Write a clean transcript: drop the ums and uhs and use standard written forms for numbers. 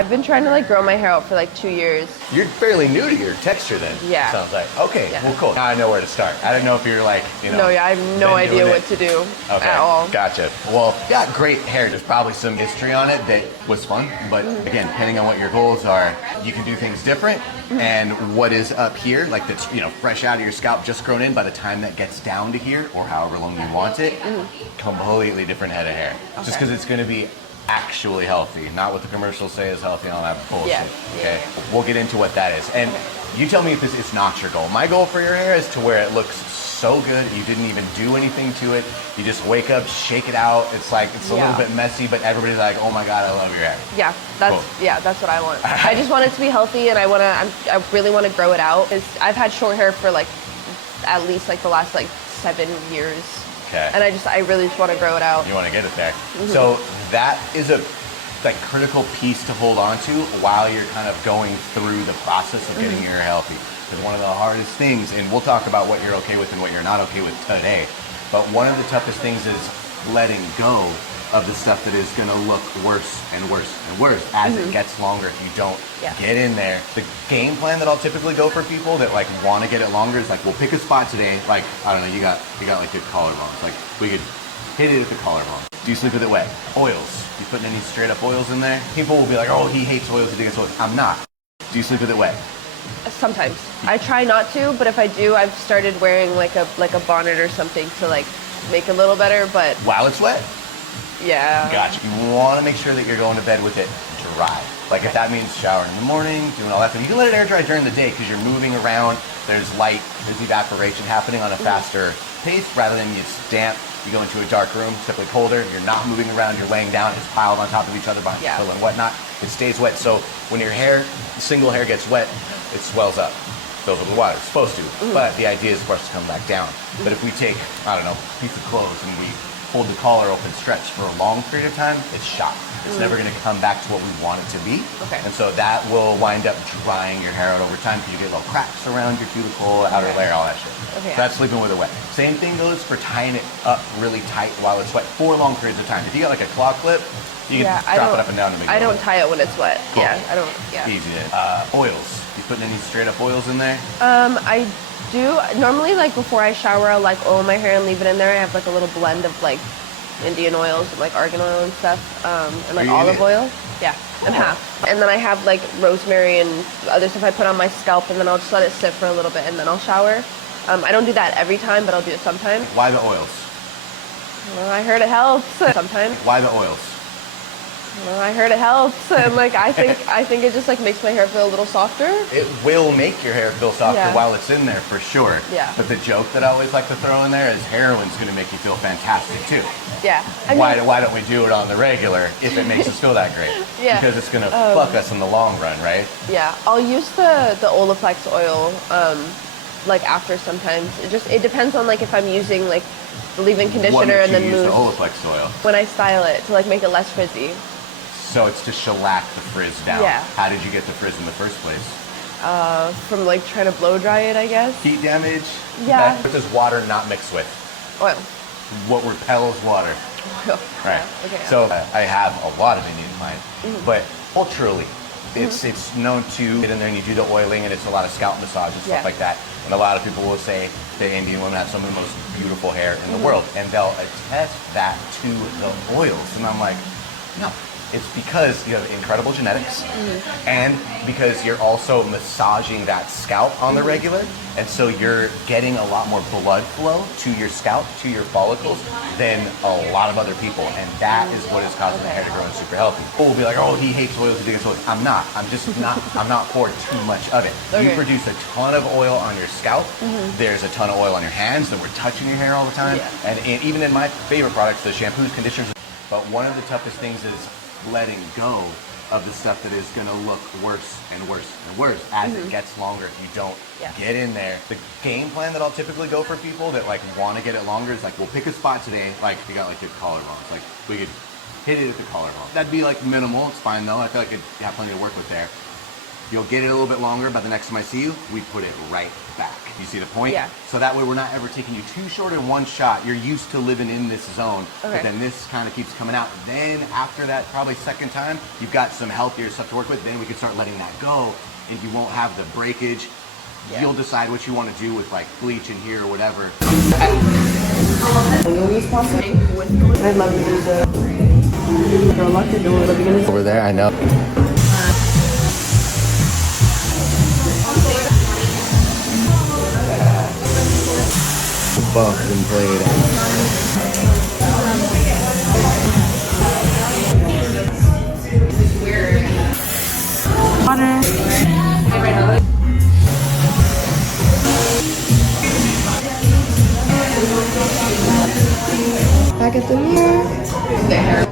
I've been trying to like grow my hair out for like 2 years. You're fairly new to your texture then. Yeah. Sounds like. Okay, Yeah. well, cool. Now I know where to start. I don't know if you're like, you know. No, yeah, I have no idea what to do at all. Gotcha. Well, yeah, great hair. There's probably some history on it that was fun, but again, depending on what your goals are, you can do things different. And what is up here, like that's, you know, fresh out of your scalp, just grown in, by the time that gets down to here, or however long you want it, completely different head of hair. Okay. Just because it's going to be actually healthy, not what the commercials say is healthy and all that bullshit. Yeah. Okay, we'll get into what that is, and you tell me if this is not your goal. My goal for your hair is to where it looks so good, you didn't even do anything to it. You just wake up, shake it out. It's like it's a little bit messy, but everybody's like, "Oh my god, I love your hair." Yeah, that's what I want. I just want it to be healthy, and I really want to grow it out. I've had short hair for like at least like the last like 7 years. Okay. And I really just want to grow it out. You want to get it there. So that is a like critical piece to hold on to while you're kind of going through the process of getting your hair healthy. Because one of the hardest things, and we'll talk about what you're okay with and what you're not okay with today, but one of the toughest things is letting go of the stuff that is going to look worse and worse and worse as it gets longer if you don't get in there. The game plan that I'll typically go for people that like want to get it longer is like, we'll pick a spot today. Like, I don't know, you got like good collarbones. Like we could hit it at the collarbone. Do you sleep with it wet? Oils. You putting any straight up oils in there? People will be like, oh, he hates oils, he digs oils. I'm not. Do you sleep with it wet? Sometimes. I try not to, but if I do, I've started wearing like a bonnet or something to like make it a little better, but while it's wet? Yeah. Gotcha. You want to make sure that you're going to bed with it dry. Like if that means showering in the morning, doing all that stuff, you can let it air dry during the day because you're moving around, there's light, there's evaporation happening on a faster pace rather than it's damp. You go into a dark room, typically colder, you're not moving around, you're laying down, it's piled on top of each other behind pillow and whatnot. It stays wet. So when your hair, single hair gets wet, it swells up, fills up with water. It's supposed to, but the idea is for us to come back down. But if we take, I don't know, a piece of clothes and we hold the collar open, stretch for a long period of time, it's shot. It's never going to come back to what we want it to be. Okay. And so that will wind up drying your hair out over time because you get little cracks around your cuticle, outer layer, all that shit. Okay. So that's sleeping with it wet. Same thing goes for tying it up really tight while it's wet for long periods of time. If you got like a claw clip, you can drop it up and down to make it. I don't tie it when it's wet. Cool. Yeah, I don't. Yeah. Easy to. Oils. You putting any straight up oils in there? I do normally like before I shower, I'll like oil my hair and leave it in there. I have like a little blend of like Indian oils and like argan oil and stuff, and like olive oil. Yeah, and half. And then I have like rosemary and other stuff I put on my scalp, and then I'll just let it sit for a little bit, and then I'll shower. I don't do that every time, but I'll do it sometimes. Why the oils? Well, I heard it helps. Sometimes. Why the oils? Well, I heard it helps, and like I think it just like makes my hair feel a little softer. It will make your hair feel softer while it's in there for sure. Yeah. But the joke that I always like to throw in there is heroin's going to make you feel fantastic too. Yeah. Why don't we do it on the regular if it makes us feel that great? Yeah. Because it's going to fuck us in the long run, right? Yeah. I'll use the Olaplex oil like after sometimes. It depends on like if I'm using like the leave-in conditioner and then use the Olaplex oil? When I style it to like make it less frizzy. So it's to shellac the frizz down. Yeah. How did you get the frizz in the first place? From like trying to blow dry it, I guess. Heat damage? Yeah. What does water not mix with? Oil. What repels water? Oil. Right. Yeah. Okay. So I have a lot of Indian in mind, but culturally, it's known to get in there and you do the oiling and it's a lot of scalp massage and stuff like that. And a lot of people will say the Indian women have some of the most beautiful hair in the world, and they'll attest that to the oils. And I'm like, no. It's because you have incredible genetics and because you're also massaging that scalp on the regular. And so you're getting a lot more blood flow to your scalp, to your follicles than a lot of other people. And that is what is causing the hair to grow and super healthy. People will be like, oh, he hates oils, he digs oils. I'm not. I'm just not, I'm not for too much of it. You produce a ton of oil on your scalp. There's a ton of oil on your hands that we're touching your hair all the time. And even in my favorite products, the shampoos, conditioners. But one of the toughest things is letting go of the stuff that is going to look worse and worse and worse as it gets longer if you don't get in there. The game plan that I'll typically go for people that like want to get it longer is like, we'll pick a spot today, like you got like good collarbones, like we could hit it at the collarbone. That'd be like minimal, it's fine though. I feel like you have plenty to work with there. You'll get it a little bit longer, but the next time I see you, we put it right back. You see the point? Yeah. So that way we're not ever taking you too short in one shot. You're used to living in this zone, but then this kind of keeps coming out. Then after that, probably second time, you've got some healthier stuff to work with. Then we can start letting that go, and you won't have the breakage. Yeah. You'll decide what you want to do with like bleach in here or whatever. I'd love to do the Over there, I know. Buffed and played. Back at the mirror.